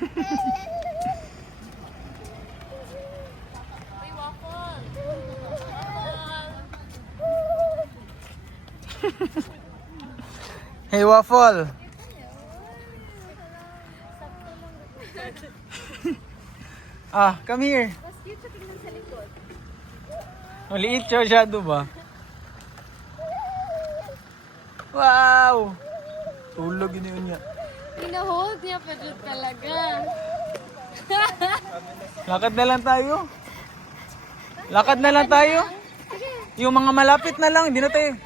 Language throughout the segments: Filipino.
May waffle. Hey, Waffle. Come here. Mas cute siya tingnan sa likod. Maliit siya masyado ba? Wow! Tulog yun niya. Pinahold niya pa dyan talaga. Lakad na lang tayo. Lakad na lang tayo. Yung mga malapit na lang, hindi na tayo.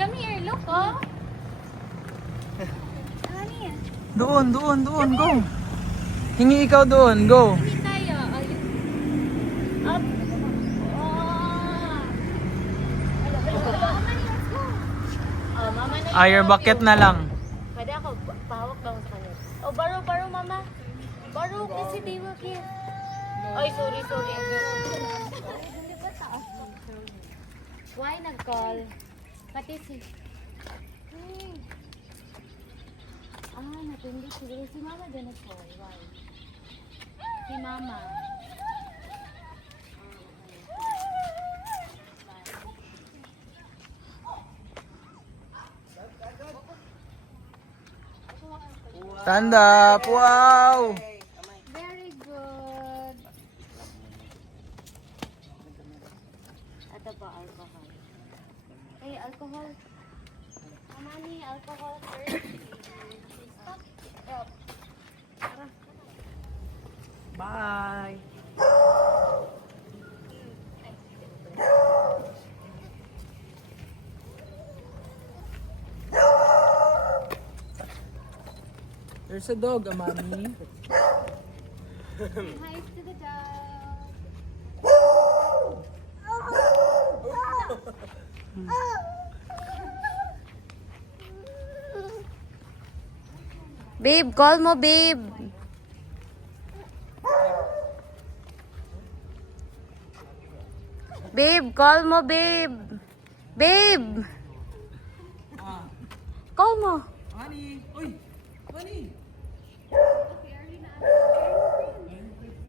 Come here, look, oh. Honey, Doon, go. Hingi ikaw doon, go. hindi tayo. Up. Oh, mama na. Your bucket na lang. Pwede ako, pahawak lang sa kanya. Oh, baro, mama. Baro, kasi they will give. Ay, sorry. Why nag-call? Pati si... natindi siguro. Si mama din nag-call. Why? Si mama. Stand up, wow! Very good. Ito pa, alcohol. Hey, alcohol. Amani, alcohol first. Stop. Up. Tara. Bye! There's a dog, Amani. Hi to the dog. Babe, call mo, babe. Babe, call mo, babe. Babe. Call mo. Honey! Uy! Honey!